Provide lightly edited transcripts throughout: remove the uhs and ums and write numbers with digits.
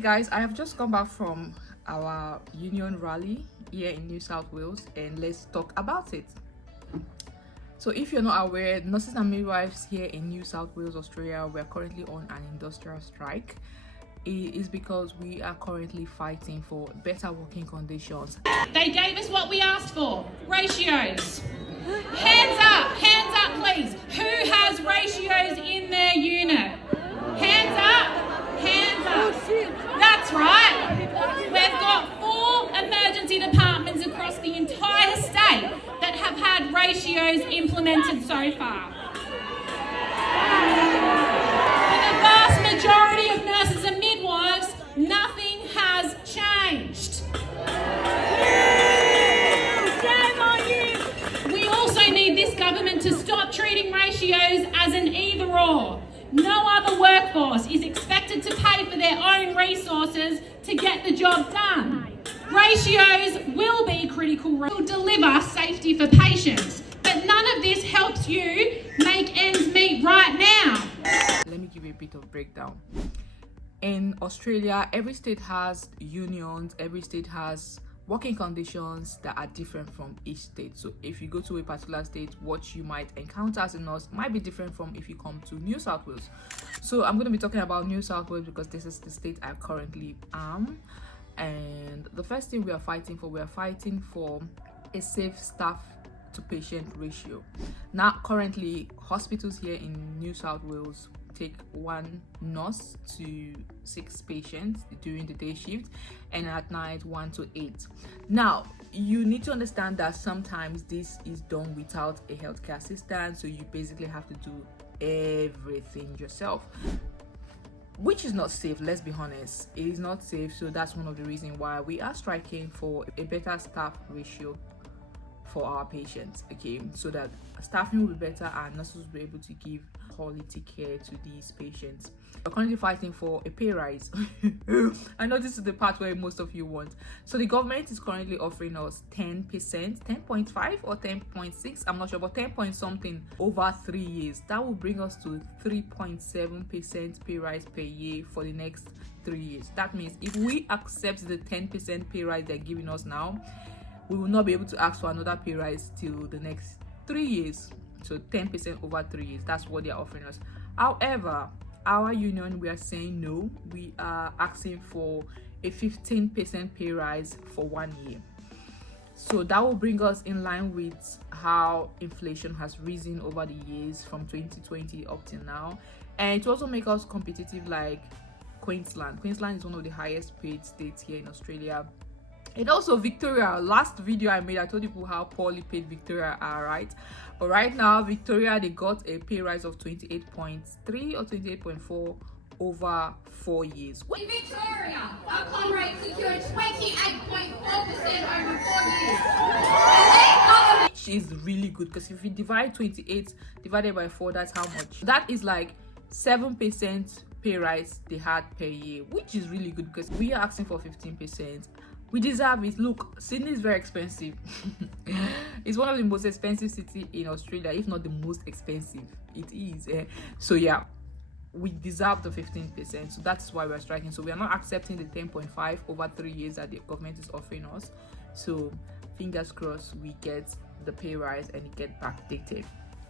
Guys, I have just come back from our union rally here in New South Wales, and let's talk about it. So if you're not aware, nurses and midwives here in New South Wales, Australia, we're currently on an industrial strike. It is because we are currently fighting for better working conditions. They gave us what we asked for, ratios. Hands up please. Who has ratios in their unit? Hands up. That's right. We've got 4 emergency departments across the entire state that have had ratios implemented so far. For the vast majority of nurses and midwives, nothing has changed. We also need this government to stop treating ratios as an either-or. No other workforce is expected to pay for their own resources to get the job done. Ratios will be critical, will deliver safety for patients, but none of this helps you make ends meet right now. Let me give you a bit of breakdown. In Australia, every state has unions, every state has working conditions that are different from each state. So if you go to a particular state, what you might encounter as a nurse might be different from if you come to New South Wales. So I'm going to be talking about New South Wales because this is the state I currently am. And the first thing we are fighting for a safe staff to patient ratio. Now currently hospitals here in New South Wales take 1 nurse to 6 patients during the day shift, and at night 1 to 8. Now you need to understand that sometimes this is done without a healthcare assistant, so you basically have to do everything yourself, which is not safe. Let's be honest, it is not safe. So that's one of the reasons why we are striking for a better staff ratio for our patients, okay, so that staffing will be better and nurses will be able to give quality care to these patients. We're currently fighting for a pay rise. I know this is the part where most of you want. So the government is currently offering us 10%, 10.5 or 10.6, I'm not sure, but 10 point something over 3 years. That will bring us to 3.7% pay rise per year for the next 3 years. That means if we accept the 10% pay rise they're giving us now, we will not be able to ask for another pay rise till the next 3 years. So 10% over 3 years, that's what they're offering us. However, our union, we are saying no. We are asking for a 15% pay rise for 1 year. So that will bring us in line with how inflation has risen over the years from 2020 up till now. And it will also make us competitive like Queensland. Queensland is one of the highest paid states here in Australia. And also Victoria. Last video I made, I told people how poorly paid Victoria are, right? But right now Victoria, they got a pay rise of 28.3 or 28.4 over 4 years. In Victoria, our comrades secured 28.4% over 4 years. Which is really good, because if you divide 28 divided by 4, that's how much? That is like 7% pay rise they had per year, which is really good because we are asking for 15%. We deserve it. Look, Sydney is very expensive. It's one of the most expensive cities in Australia, if not the most expensive. It is. So yeah, we deserve the 15%. So that's why we're striking. So we are not accepting the 10.5 over 3 years that the government is offering us. So fingers crossed we get the pay rise and it get backdated.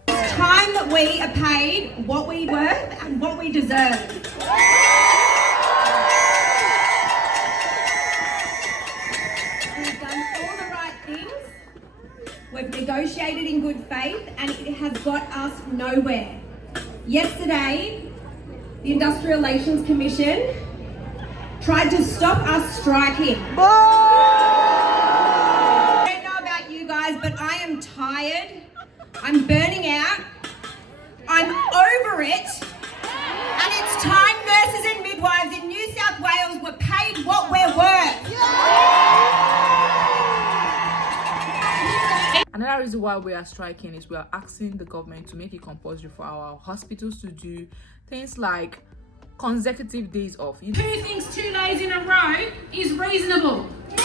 It's time that we are paid what we worth and what we deserve. We've negotiated in good faith and it has got us nowhere. Yesterday, the Industrial Relations Commission tried to stop us striking. I don't know about you guys, but I am tired. I'm burning out. I'm over it. And it's time nurses and midwives in New South Wales were paid what we're worth. Another reason why we are striking is we are asking the government to make it compulsory for our hospitals to do things like consecutive days off. Who thinks 2 days in a row is reasonable? The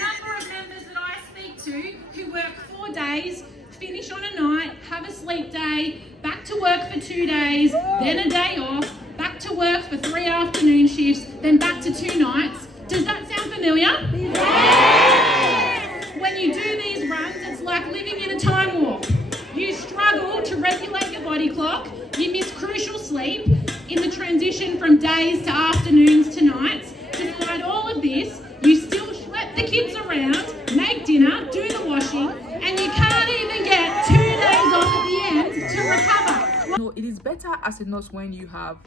number of members that I speak to who work 4 days, finish on a night, have a sleep day, back to work for 2 days, then a day off, back back to work for 3 afternoon shifts, then back to 2 nights. Does that sound familiar? Yeah. When you do these runs, it's like living in a time warp. You struggle to regulate your body clock, you miss crucial sleep in the transition from days to afternoons to nights. Despite all of this, you still schlep the kids around, make dinner, do the washing, and you can't even get 2 days off at the end to recover. No, it is better as a nurse when you have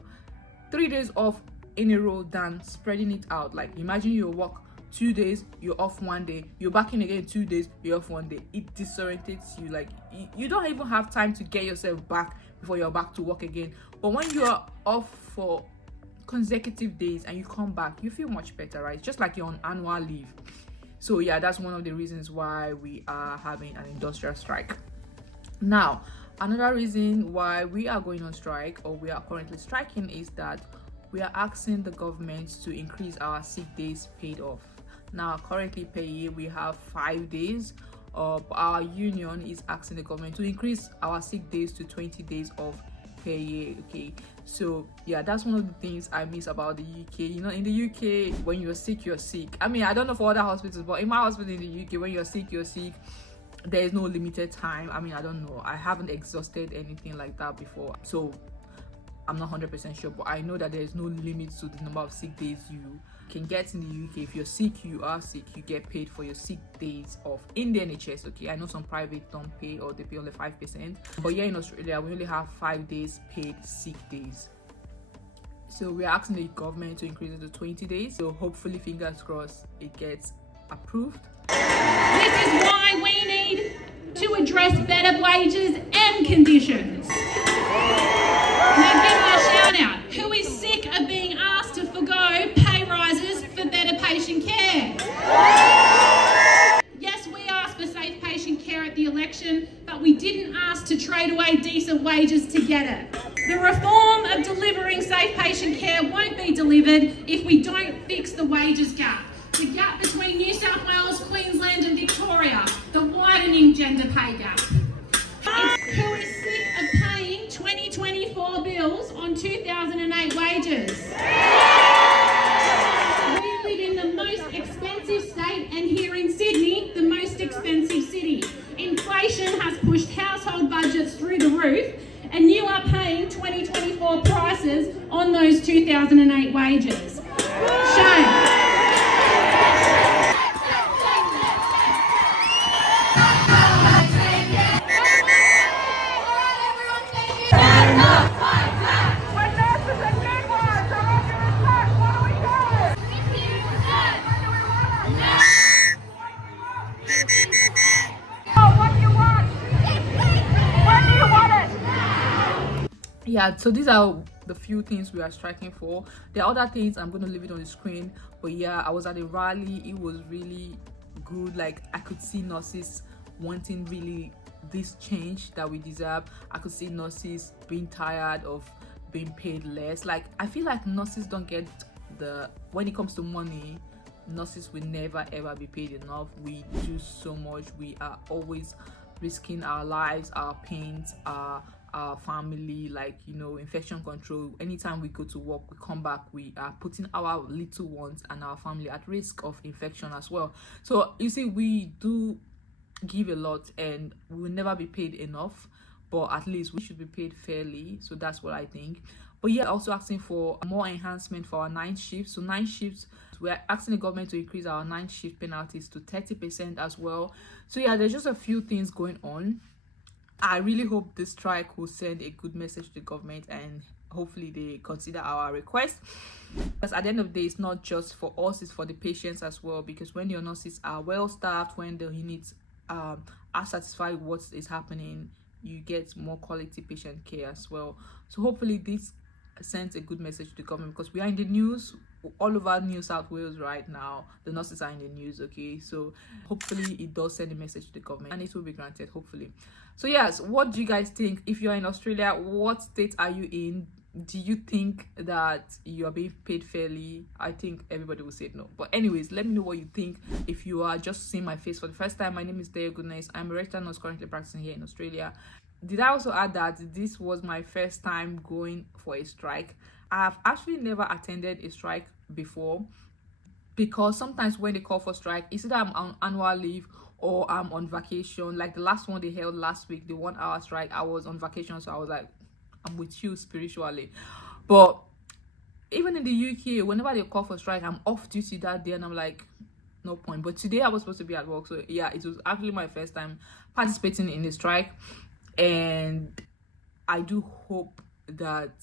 3 days off in a row than spreading it out. Like, imagine you work 2 days, you're off 1 day, you're back in again 2 days, you're off 1 day. It disorientates you. Like, you don't even have time to get yourself back before you're back to work again. But when you're off for consecutive days and you come back, you feel much better, right? It's just like you're on annual leave. So yeah, that's one of the reasons why we are having an industrial strike. Now, another reason why we are going on strike, or we are currently striking, is that we are asking the government to increase our sick days paid off. Now, currently per year we have 5 days. Our union is asking the government to increase our sick days to 20 days off per year. Okay, so yeah, that's one of the things I miss about the UK. You know, in the UK, when you're sick, you're sick. I mean, I don't know for other hospitals, but in my hospital in the UK, when you're sick, you're sick. There is no limited time. I mean, I don't know, I haven't exhausted anything like that before, so I'm not 100% sure, but I know that there is no limit to the number of sick days you can get in the UK. If you're sick, you are sick, you get paid for your sick days off in the NHS. Okay, I know some private don't pay, or they pay only 5%, but yeah, in Australia we only have 5 days paid sick days. So we're asking the government to increase it to 20 days. So hopefully, fingers crossed, it gets approved. This is why we need to address better wages and conditions. Now give me a shout out. Who is sick of being asked to forgo pay rises for better patient care? Yes, we asked for safe patient care at the election, but we didn't ask to trade away decent wages to get it. The reform of delivering safe patient care won't be delivered if we don't fix the wages gap. The gap between New South Wales, Queensland and Victoria, the widening gender pay gap. Who is sick of paying 2024 bills on 2008 wages? We live in the most expensive state, and here in Sydney, the most expensive city. Inflation has pushed household budgets through the roof, and you are paying 2024 prices on those 2008 wages. Shame. Yeah, so these are the few things we are striking for. There are other things, I'm going to leave it on the screen, but yeah, I was at a rally. It was really good. Like, I could see nurses wanting really this change that we deserve. I could see nurses being tired of being paid less. Like, I feel like nurses don't get when it comes to money, nurses will never ever be paid enough. We do so much. We are always risking our lives, our pains, our family, like, you know, infection control. Anytime we go to work, we come back, we are putting our little ones and our family at risk of infection as well. So you see, we do give a lot and we will never be paid enough, but at least we should be paid fairly. So that's what I think. But yeah, also asking for more enhancement for our 9 shifts. So 9 shifts, we're asking the government to increase our 9 shift penalties to 30% as well. So yeah, there's just a few things going on. I really hope this strike will send a good message to the government, and hopefully they consider our request. Because at the end of the day, it's not just for us, it's for the patients as well. Because when your nurses are well staffed, when the units are satisfied with what is happening, you get more quality patient care as well. So hopefully this sends a good message to the government, because we are in the news all over New South Wales right now. The nurses are in the news. Okay, so hopefully it does send a message to the government and it will be granted, hopefully. So yes, what do you guys think? If you're in Australia, what state are you in? Do you think that you are being paid fairly? I think everybody will say no, but anyways, let me know what you think. If you are just seeing my face for the first time, my name is Daya Goodness. I'm a registered nurse currently practicing here in Australia. Did I also add that this was my first time going for a strike? I've actually never attended a strike before, because sometimes when they call for strike, it's either I'm on annual leave or I'm on vacation. Like the last one they held last week, the 1 hour strike, I was on vacation, so I was like, I'm with you spiritually. But even in the UK, whenever they call for strike, I'm off duty that day, and I'm like, no point. But today I was supposed to be at work, so yeah, it was actually my first time participating in the strike, and I do hope that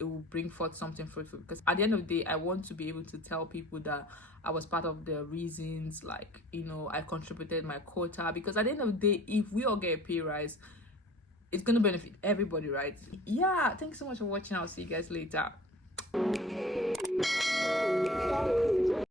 it will bring forth something fruitful, because at the end of the day, I want to be able to tell people that I was part of the reasons, like, you know, I contributed my quota, because at the end of the day, if we all get a pay rise, it's going to benefit everybody, right? Yeah, thanks so much for watching. I'll see you guys later.